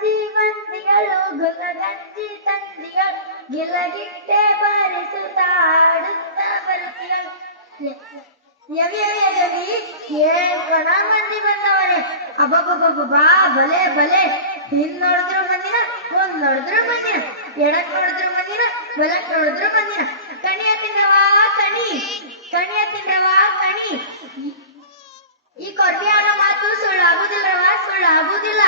ಮಂದಿ ಮಂದಿಗಳು ಗುಲಗಂಜಿ ತಂದಿಗಳು ಗಿಲಗಿಟ್ಟೆ ಬಾರಿಸುತ್ತಾಡುತ್ತ ಬರುತ್ತಿಗಳು. ಯವಿ ಯವಿ ಏನ್ ಮಂದಿ ಬಂದವರೇ, ಅಬ್ಬಬ್ಬಬ್ಬಾ ಬಲೆ ಬಲೆ. ಹಿಂದ್ ನೋಡಿದ್ರು ಬಂದಿನ, ಮುಂದ್ ನೋಡಿದ್ರು ಬಂದಿನ, ಎಡಕ್ ನೋಡಿದ್ರು ಬಂದಿನ, ಬಲಕ್ ನೋಡಿದ್ರು ಬಂದಿನ. ಕಣಿಯ ತಿಂದ್ರವಾ ಕಣಿ, ಕಣಿಯ ತಿಂದ್ರವಾ ಕಣಿ. ಈ ಕೊರ್ಬಿಯಾನ ಮಾತು ಸುಳ್ಳಾಗುದಿಲ್ಲವಾ, ಸುಳ್ಳಾಗುದಿಲ್ಲ.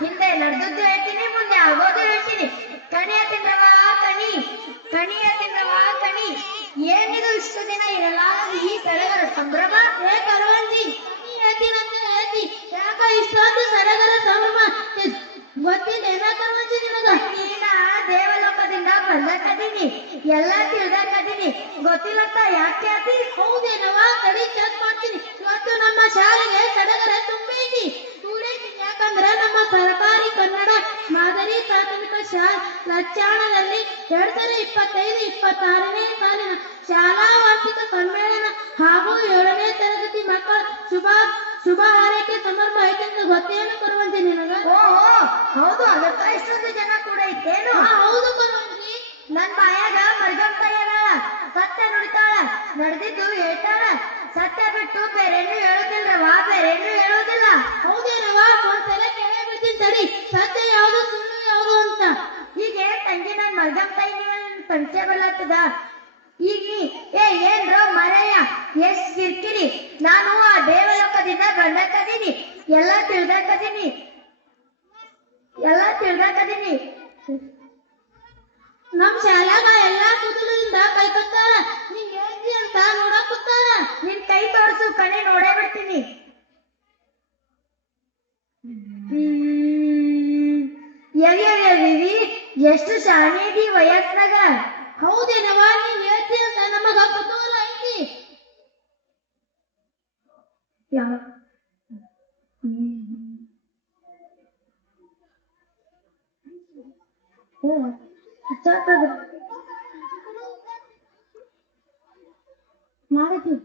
ಹಿಂದೆ ನಡೆದದ್ದು ಹೇಳ್ತೀನಿ, ಮುಂದೆ ಆಗೋದು ಹೇಳ್ತೀನಿ. ಕಣಿಯ ತಿಂದ್ರವಾ ಕಣಿ, ಕಣಿಯ ತಿಂದ್ರವಾ ಕಣಿ. ಏನಿದು ಇಷ್ಟು ದಿನ ಇರಲಾದ ಈ ಸಡಗರ ಸಂಭ್ರಮ? ಏ ಕರವಂಜಿ, ಹೇಳ್ತೀನಂತ ಹೇಳ್ತಿ, ಯಾಕ ಇಷ್ಟೊಂದು ಸಡಗರ ಸಂಭ್ರಮ ಗೊತ್ತಿಲ್ಲ ಏನ ಕರವಂಜಿ ನಿನಗ? ನೀನ ದೇವಲೋಕದಿಂದ ಬಂದಕದೀನಿ, ಎಲ್ಲ ತಿಳಿದಕದೀನಿ, ಗೊತ್ತಿಲ್ಲಂತ ಯಾಕೆ ಹೇಳ್ತಿ? ಹೌದೇನವಾ, ತಡಿ ಚೆಕ್ ಮಾಡ್ತೀನಿ. ಇವತ್ತು ನಮ್ಮ ಶಾಲೆಗೆ ಸಡಗರ ತುಂಬೈತಿ, ಕೂಡೈತಿ. ಯಾಕಂದ್ರ ನಮ್ಮ ಸರ್ಕಾರಿ ಕನ್ನಡ ಮಾದರಿ ಪ್ರಾಥಮಿಕ ಶಾಲಾ ಲಚ್ಚಾಣದಲ್ಲಿ 2025-26ನೇ ಸಾಲಿನ ಶಾಲಾ ವಾರ್ಷಿಕ ಸಮ್ಮೇಳನ ಹಾಗೂ 7ನೇ ತರಗತಿ ಮಕ್ಕಳ ಶುಭ ಹಾರೈಕೆ ಸಮಾರಂಭ ಐತೆಂದು ಗೊತ್ತೇನು ಕರುವಂಜಿ ನಿನಗ? ಓಹೋ ಹೌದು, ಅದಕ್ಕ ಇಷ್ಟೊಂದು ಜನ ಕೂಡ ಇತ್ತೇನು? ಹೌದು ಕರುವಂಜಿ. ನನ್ ಬಾಯಾಗ ಮರ್ಗಂತಯ್ಯನ ಸತ್ಯ ನುಡಿತಾಳ, ನಡೆದಿದ್ದು ಹೇಳ್ತಾಳ. ಸತ್ಯ ಬಿಟ್ಟು ಬೇರೇನು ಹೇಳುದಿಲ್ರವಾ, ಬೇರೇನು ಹೇಳುವುದಿಲ್ಲ. ಹೌದೇನವಾ, ಒಂದ್ಸಲ ಕೇಳೇ ಬಿಡ್ತೀನಿ ತಡಿ, ಸತ್ಯ ಯಾವುದು ಸುಳ್ಳು ಯಾವುದು ಅಂತ. ಹೀಗೆ ತಂಗಿ ನನ್ ಮರ್ಗಂತಾಯಿ ಸಂಶಯ ಬರಲಾಗ್ತದ. ಈಗ ನೀ ಏನ್ರೋ ಮರಯ್ಯ, ಎಷ್ಟ್ ಕಿರ್ಕಿರಿ. ನಾನು ಆ ದೇವಲೋಕದಿಂದ ಬಂದಕದೀನಿ, ಎಲ್ಲ ತಿಳಿದಕದೀನಿ, ಎಲ್ಲ ತಿಳಿದಕದೀನಿ. ನಮ್ ಶಾಲಾಗ ಎಲ್ಲಾ ಕುತೂಹಲದಿಂದ ಕೈ ಕೊತ್ತಾರ, ನೀ ಹೇಳ್ತಿ ಅಂತ ನೋಡಕ್ ಕೂತಾರ. ನಿನ್ ಕೈ ತೋರ್ಸು, ಕಣೆ ನೋಡೇ ಬಿಡ್ತೀನಿ. ಯವಿ ಎಷ್ಟು ಶಾಣೆ ಇದಿ ವಯಸ್ನಾಗ. ಹೌದೇನವಾ, ನೀನ್ ಹೇಳ್ತಿ ಅಂತ ನಮಗ ಕುತೂಹಲ ಐತಿ. ಮಾಡಿದ್ವಿ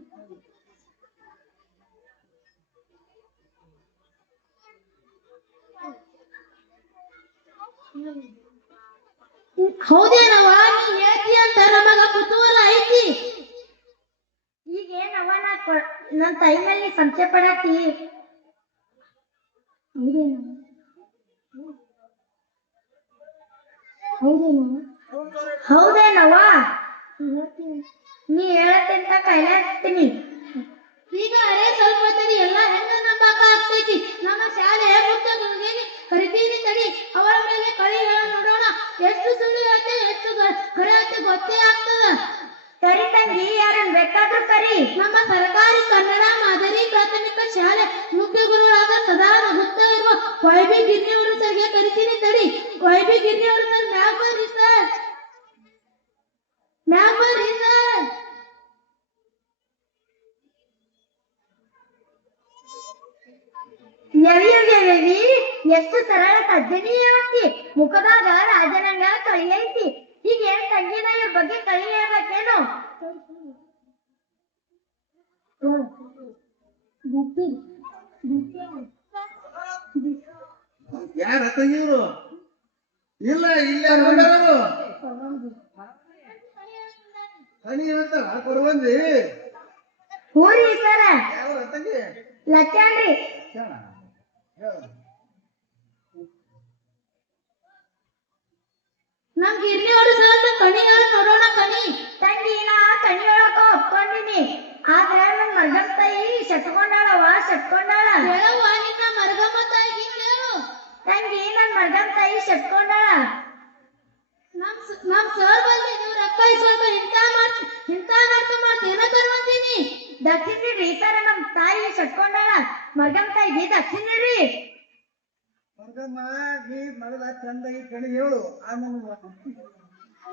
ಹೌದೇನವಾ, ನೀ ಹೇಳ್ತಿ ಅಂತ ನಮಗ ಕುತೂಹಲ ಐತಿ. ಈಗೇನವ ನನ್ ತಾಯಿ ಮೇಲೆ ಸಂಶಯ ಪಡಾತಿ? ಹೌದೇನವ, ನೀ ಹೇಳತ್ತಂತ ಕೈಲಾಗ್ತೀನಿ. ಈಗ ಅರೇ ಸ್ವಲ್ಪ ತಡಿ, ಎಲ್ಲ ಹೆಂಗ ನಂಬಾಕ ಆಗ್ತೈತಿ. ನಮ್ಮ ಶಾಲೆ ಮುಖ್ಯಗಳಿಗೆ ಕರಿತೀನಿ ತಡಿ, ಅವರ ಮೇಲೆ ಕಳಿ ಹೇಳ ನೋಡೋಣ. ಎಷ್ಟು ಸುಳ್ಳು ಹೇಳ್ತೆ ಎಷ್ಟು ಖರೆ ಹೇಳ್ತೆ ಗೊತ್ತೇ ಆಗ್ತದ. ಕರಿ ತಂಗಿ, ಯಾರನ್ನ ಬೇಕಾದ್ರೂ ಕರಿ. ನಮ್ಮ ಸರ್ಕಾರಿ ಕನ್ನಡ ಮಾದರಿ ಪ್ರಾಥಮಿಕ ಶಾಲೆ ಮುಖ್ಯ ಗುರುಗಳಾದ ಸದಾ ನಗುತ್ತಾ ಇರುವ ವೈಬಿ ಗಿರಿಯವರು ಸರ್ಗೆ ಕರಿತೀನಿ ತಡಿ. ವೈಬಿ ಗಿರಿಯವರು ಸರ್, ಮ್ಯಾಗ್ ಬರ್ರಿ ಸರ್, ಮ್ಯಾಗ್ ಬರ್ರಿ ಸರ್. ಯವಿ ಎಷ್ಟು ಸರಳ ತಜ್ಜನಿ ಹೇಳ್ತಿ, ಮುಖದಾಗ ರಾಜನಂಗ ಕಳಿ ಐತಿ. ಈಗ ಏನ್ ತಂಗಿನ ಇವ್ರ ಬಗ್ಗೆ ಕಳಿ ಹೇಳ್ಬೇಕೇನು? ಯಾರ ತಂಗಿಯವರು? ಇಲ್ಲ ಇಲ್ಲ ಹಣಿ ಹೇಳ್ತಾರ ಕೊಡುವಂದಿ. ಹೂರಿ ಸರ, ಯಾವ ತಂಗಿ? ಲಚ್ಚಾಣ್ರಿ. ನಮ್ ಗಿರ್ನಿಯವರು ಸರ್ ಕಣಿ ಹೇಳ ನೋಡೋಣ. ಕಣಿ ತಂಗಿ, ನಾ ಕಣಿ ಹೇಳಕ ಒಪ್ಕೊಂಡಿನಿ, ಆದ್ರ ನನ್ ಮರ್ಗಮ್ಮ ತಾಯಿ ಸಟ್ಕೊಂಡಾಳವ, ಸಟ್ಕೊಂಡಾಳ. ಹೇಳವ್ವ, ನಿನ್ನ ಮರ್ಗಮ್ಮ ತಾಯಿಗೆ ಕೇಳು. ತಂಗಿ, ನನ್ ಮರ್ಗಮ್ಮ ತಾಯಿ ಸಟ್ಕೊಂಡಾಳ. ನಮ್ ಸರ್ ಬಲ್ಲಿ ನೀವು ರೊಕ್ಕ ಇಸ್ಕೊಂಡು ಇಂತ ನಾಟಕ ಮಾಡ್ತೀನ ಕರ್ವಂತೀನಿ. ದಕ್ಷಿಣ ನೀಡ್ರಿ ಸರ, ನಮ್ ತಾಯಿ ಸಟ್ಕೊಂಡಾಳ. ಮರ್ಗಮ್ಮ ತಾಯಿಗೆ ದಕ್ಷಿಣ ನೀಡ್ರಿ. ಮರ್ಗಮ್ಮ, ನೀ ಮೊದಲ ಚಂದಾಗಿ ಕಣಿ ಹೇಳು, ಆಮೇಲೆ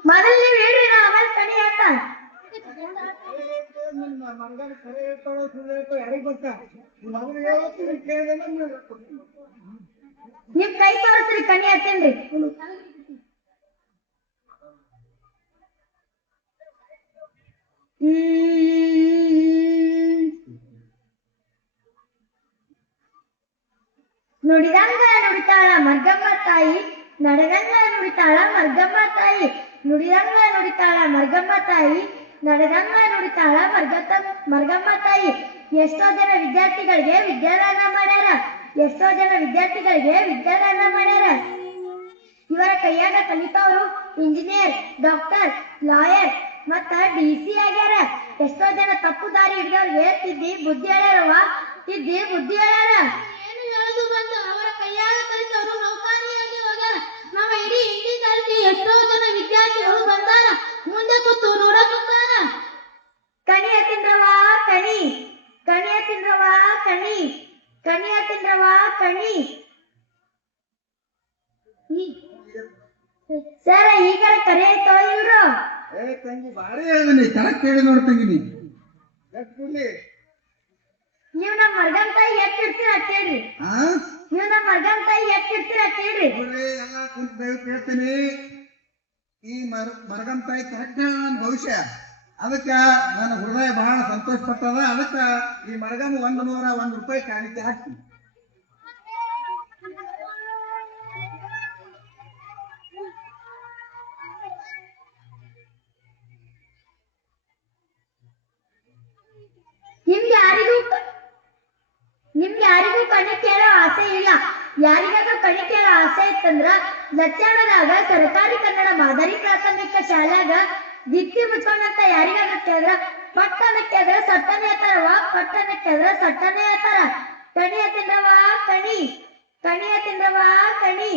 ಮೊದಲು ನೀವು ಹೇಳ್ರಿ, ನಾ ಆಮೇಲೆ ಕಣಿ ಹೇಳ್ತ. ನಿಮ್ಮ ಮರ್ಗನ ಕರೆ ಹೇಳ್ತಾಳೋ ಸುಳ್ಳು ಹೇಳ್ತಾಳೋ ಯಾರಿಗೆ ಗೊತ್ತಾ? ಮೊದಲು ಹೇಳು, ಕೇಳಿದ್ರೆ ನಿಮ್ ಕೈ ತೋರಿಸ್ರಿ, ಕಣಿ ಹೇಳ್ತೇನ್ರಿ. ನುಡಿದಂಗ ನುಡಿತಾಳ ಮರ್ಗಮ್ಮ ತಾಯಿ ನಡೆದಂಗ ನುಡಿತಾಳ ಮರ್ಗಮ್ಮ ತಾಯಿ ನುಡಿದಂಗ ನುಡಿತಾಳ ಮರ್ಗಮ್ಮ ತಾಯಿ ನಡೆದಂಗ ನುಡಿತಾಳ ಮರ್ಗಮ್ಮ ತಾಯಿ. ಎಷ್ಟೋ ಜನ ವಿದ್ಯಾರ್ಥಿಗಳಿಗೆ ವಿದ್ಯಾದಾನ ಮಾಡ್ಯಾರ. ಎಷ್ಟೋ ಜನ ವಿದ್ಯಾರ್ಥಿಗಳಿಗೆ ವಿದ್ಯಾದಾನ ಮಾಡ್ಯಾರ. ಇವರ ಕೈಯಾಗ ಕಲಿತವರು ಇಂಜಿನಿಯರ್, ಡಾಕ್ಟರ್, ಲಾಯರ್ ಮತ್ತ DC ಆಗ್ಯಾರ. ಎಷ್ಟೋ ಜನ ತಪ್ಪು ದಾರಿ ಹಿಡಿದವ್ರಿಗೆ ತಿದ್ದಿ ಬುದ್ಧಿ ಹೇಳ್ಯಾರವ್ವ, ತಿದ್ದಿ ಬುದ್ಧಿ ಹೇಳ್ಯಾರ. ಏನು ಹೇಳೋದು ಬಂತು, ಅವರ ಕೈಯಾಗ ಕಲಿತವರು ನೌಕರಿಯಾಗಿ ಹೋಗ್ಯಾರ. ನಮ್ಮ ಇಡೀ ಇಂಡಿಯಾದಲ್ಲಿ ಎಷ್ಟೋ ಜನ ವಿದ್ಯಾರ್ಥಿಗಳು ಬಂದಾರ, ಮುಂದೆ ಕೂತು ನೋಡಕುಂತಾರ. ಕಣಿಯ ತಿಂದ್ರವ ಕಣಿ, ಕಣಿಯ ತಿಂದ್ರವ ಕಣಿ, ಕಣಿಯ ತಿಂದ್ರವ ಕಣಿ. ಸರ ಈಗಾರ ಕರೆ ಆಯ್ತೋ ಇಲ್ರು? ಏ ತಂಗಿ ಬಾರಿ ಹೇಳಿನಿ, ಕರೆಕ್ಟ್ ಹೇಳಿ ನೋಡ್ ತಂಗಿ ನೀ. ನೀವ್ ನಮ್ಮ ಮರ್ಗಮ್ ತಾಯಿ ಎಟ್ ಇಡ್ತೀರ ಅಟ್ ಹೇಳ್ರಿ. ನೀವ್ ನಮ್ಮ ಮರ್ಗಮ್ ತಾಯಿ ಎಟ್ ಇಡ್ತೀರ ಅಟ್ ಹೇಳ್ರಿ. ನೋಡ್ರಿ ಎಲ್ಲ ಕುಂತ ದಯವಿಟ್ಟು ಹೇಳ್ತೀನಿ, ಈ ಮರಗಮ್ ತಾಯಿ ಕರೆಕ್ಟ್ ಹೇಳ ನನ್ನ ಭವಿಷ್ಯ. ಅದಕ್ಕ ನನ್ನ ಹೃದಯ ಬಹಳ ಸಂತೋಷ ಪಟ್ಟದ. ಅದಕ್ಕ ಈ ಮರಗಮ್ 101 ರೂಪಾಯಿ ಕಾಣಿಕೆ ಹಾಕ್ತೀನಿ. ನಿಮ್ಗೆ ಯಾರಿಗೂ ಕಣಿ ಕೇಳೋ ಆಸೆ ಇಲ್ಲ. ಯಾರಿಗಾದ್ರೂ ಕಣಿ ಕೇಳೋ ಆಸೆ ಇತ್ತಂದ್ರ ಲಚ್ಚಾಣದಾಗ ಸರ್ಕಾರಿ ಕನ್ನಡ ಮಾದರಿ ಪ್ರಾಥಮಿಕ ಶಾಲ್ಯಾಗ ದಿತ್ತಿ ಮುಚ್ಕೊಂಡಂತ ಯಾರಿಗಾದ್ರೂ ಕೇಳಿದ್ರ ಪಟ್ಟನೆ ಕೇಳಿದ್ರ ಸಟ್ಟನೆ ಹೇಳ್ತಾರವ, ಪಟ್ಟನೆ ಕೇಳಿದ್ರ ಸಟ್ಟನೆ ಹೇಳ್ತಾರ. ಕಣಿಯ ತಿಂದ್ರವ ಕಣಿ, ಕಣಿಯ ತಿಂದ್ರವ ಕಣಿ.